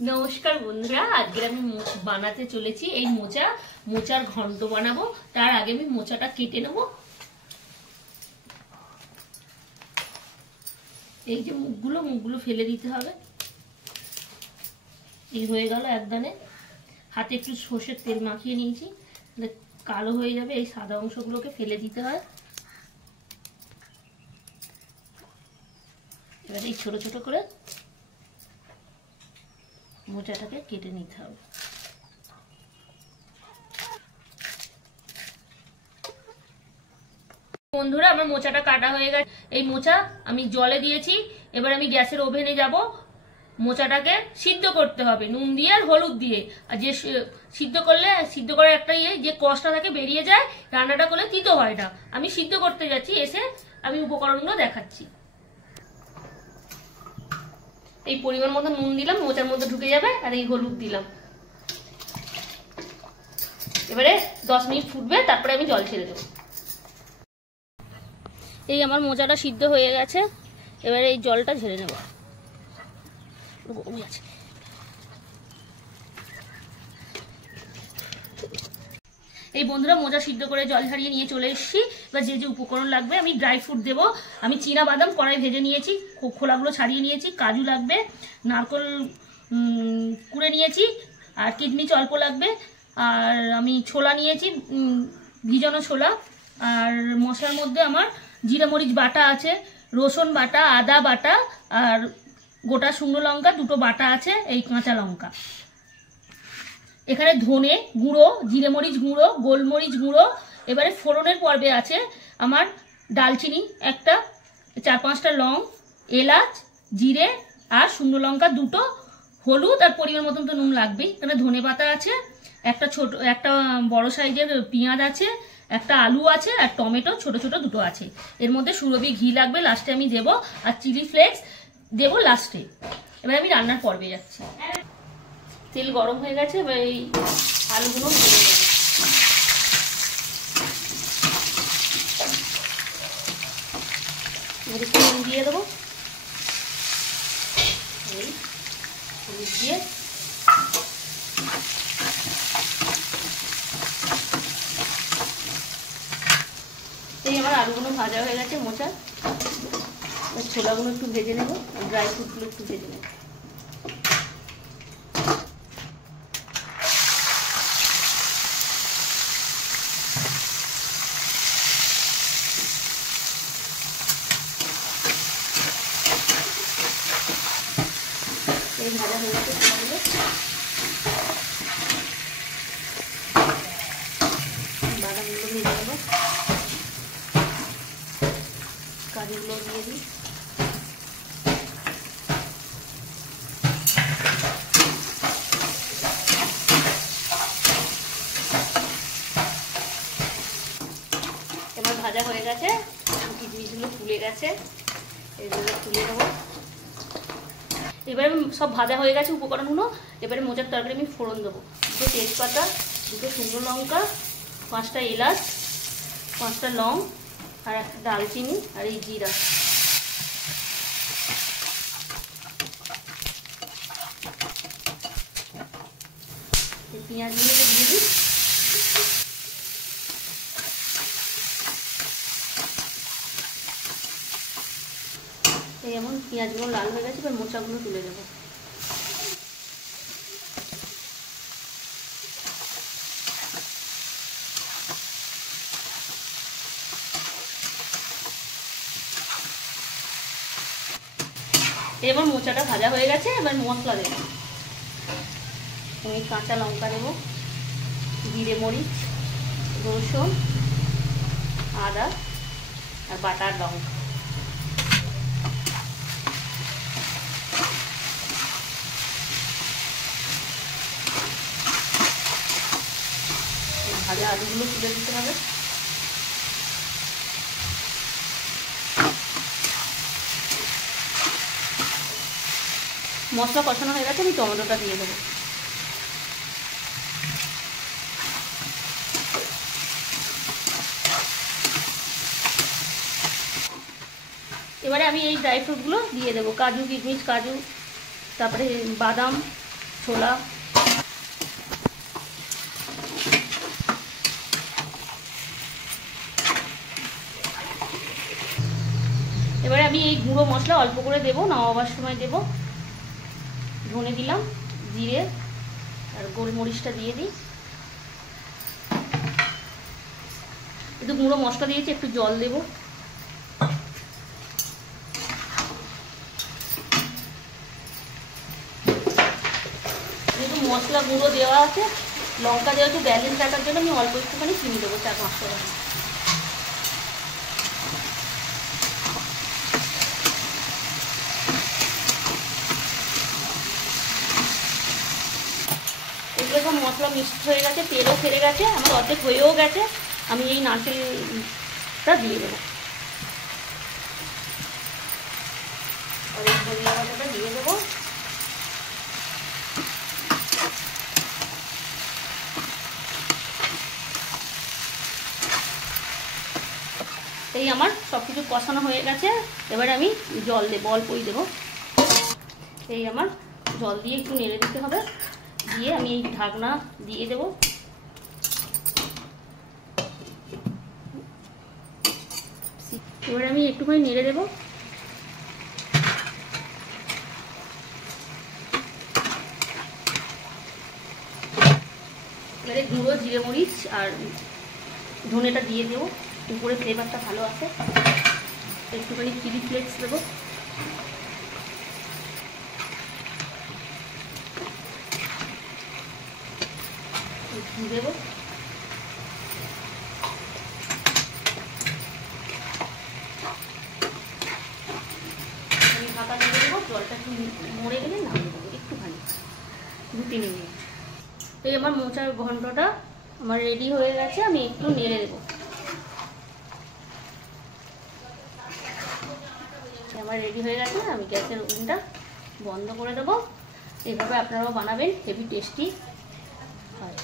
নমস্কার বন্ধুরা, আজকে আমি বানাতে চলেছি এই মোচার ঘন্ট বানাবো। তার আগে আমি মোচাটা কেটে নেব। এই যে মুখগুলো ফেলে দিতে হবে। এই হয়ে গেল একদানে। হাতে একটু সর্ষের তেল মাখিয়ে নিয়েছি, কালো হয়ে যাবে। এই সাদা অংশগুলোকে ফেলে দিতে হয়। এবার এই ছোট ছোট করে মোচাটাকে কেটে নিতে হবে। বন্ধুরা, আমার মোচাটা কাটা হয়ে গেছে। এই মোচা আমি জলে দিয়েছি। এবার আমি গ্যাসের ওভেনে যাব। মোচাটাকে সিদ্ধ করতে হবে নুন দিয়ে আর হলুদ দিয়ে। আর যে সিদ্ধ করার একটা যে কষটা থাকে বেরিয়ে যায়, রান্নাটা করলে তিতো হয় না। আমি সিদ্ধ করতে যাচ্ছি, এসে আমি উপকরণগুলো দেখাচ্ছি। এই পরিমাণ মতো নুন দিলাম, মোচার মধ্যে ঢুকে যাবে। আর এই হলুদ দিলাম। এবারে 10 মিনিট ফুটবে, তারপরে আমি জল ছেড়ে দেবো। এই আমার মোচাটা সিদ্ধ হয়ে গেছে। এবারে এই জলটা ঝেড়ে নেব। এই বন্ধুরা, মোচা সিদ্ধ করে জল ঝারিয়ে নিয়ে চলে এসেছি। এবার যে যে উপকরণ লাগবে, আমি ড্রাই ফ্রুট দেবো। আমি চীনা বাদাম কড়াই ভেজে নিয়েছি, খোলাগুলো ছাড়িয়ে নিয়েছি। কাজু লাগবে, নারকেল কুড়ে নিয়েছি, আর কিশমিশ অল্প লাগবে। আর আমি ছোলা নিয়েছি, ভিজানো ছোলা। আর মশলার মধ্যে আমার জিরা মরিচ বাটা আছে, রসুন বাটা, আদা বাটা, আর গোটা শুকনো লঙ্কা 2টো বাটা আছে, এই কাঁচা লঙ্কা। এখানে ধনে গুঁড়ো, জিরে মরিচ গুঁড়ো, গোলমরিচ গুঁড়ো। এবারে ফোড়নের পর্বে আছে আমার ডালচিনি একটা, 4-5টা লং, এলাচ, জিরে আর শুকনো লঙ্কা 2টো, হলুদ আর পরিমাণ মতন তো নুন লাগবেই। এখানে ধনে পাতা আছে, একটা বড় সাইজের পেঁয়াজ আছে, একটা আলু আছে, আর টমেটো ছোট ছোট 2টো আছে। এর মধ্যে সুরভি ঘি লাগবে, লাস্টে আমি দেবো। আর চিলি ফ্লেক্স দেবো লাস্টে। এবার আমি রান্নার পর্বে যাচ্ছি। তেল গরম হয়ে গেছে। এবার এই আলুগুলো ভেজে নেব। নুন দিয়ে দেবো, হলুদ দিয়ে এই আমার আলুগুলো ভাজা হয়ে গেছে। মোচা ছোলাগুলো একটু ভেজে নেব, ড্রাই ফ্রুটগুলো একটু ভেজে নেব। এই ভাজা হয়ে গেছে ছোলাগুলো। বাদামগুলো ভেজে নেব, কাজুগুলো দিয়ে দিই। এবার ভাজা হয়ে গেছে, কিশমিশগুলো ফুলে গেছে, এগুলো তুলে দেবো। এবারে সব ভাজা হয়ে গেছে উপকরণগুলো। এবারে মোচার তরকারি আমি ফোড়ন দেবো। 2টো তেজপাতা, 2টো শুকনো লঙ্কা, 5টা এলাচ, 5টা লং, আর একটা দালচিনি, আর এই জিরা। পেঁয়াজগুলো দিয়ে দিই। এই এমন পেঁয়াজগুলো লাল হয়ে গেছে। এবার মোচাগুলো তুলে দেবো। এবার মোচাটা ভাজা হয়ে গেছে। এবার মশলা দেবো। আমি কাঁচা লঙ্কা দেবো, জিরে মরিচ, রসুন, আদা আর বাটার লঙ্কা। ভাজা আলুগুলো তুলে দিতে হবে। মশলা কষানো হয়ে গেছে, আমি টমেটোটা দিয়ে দেবো। এবারে আমি এই ড্রাই ফ্রুটগুলো দিয়ে দেবো। কাজু, কিশমিশ, কাজু, তারপরে বাদাম, ছোলা, এবারে আমি এই গুঁড়ো মশলা অল্প করে দেবো, নামাবার সময় দেবো। ধনে দিলাম, জিরে আর গোলমরিচটা দিয়ে দিই। একটু গুঁড়ো মশলা দিয়েছি, একটু জল দেবো। যেহেতু মশলা গুঁড়ো দেওয়া আছে, লঙ্কা দেওয়া একটু ব্যালেন্স রাখার জন্য আমি অল্প একটুখানি চিনি দেবো, 4-5 টাকা। এগুলো সব মশলা মিক্সড হয়ে গেছে, তেলও ছেড়ে গেছে, আমার অর্ধেক হয়েও গেছে। আমি এই নারকেলটা দিয়ে দেবো, আর এই ধনিয়া পাতাটা দিয়ে দেবো। এই আমার সব কিছু কষানো হয়ে গেছে, এবারে আমি জল দেবো, অল্পই দেবো। এই আমার জল দিয়ে একটু নেড়ে দিতে হবে, দিয়ে আমি এই ঢাকনা দিয়ে দেবো। এবারে আমি একটুখানি নেড়ে দেবো। এবারে গুঁড়ো জিরে মরিচ আর ধনেটা দিয়ে দেবো, উপরে ফ্লেভারটা ভালো আসে। একটুখানি চিলি ফ্লেক্স দেবো। ঘি দেবো। আমি ঢাকা দিয়ে দেবো, জলটা একটু মরে গেলে নামিয়ে দেবো একটুখানি, 2-3 মিনিট। এই আমার মোচার ঘন্টটা আমার রেডি হয়ে গেছে, আমি একটু নেড়ে দেবো। আমার রেডি হয়ে গেছে, আমি গ্যাসের ওভেনটা বন্ধ করে দেবো। এইভাবে আপনারাও বানাবেন, হেভি টেস্টি হয়।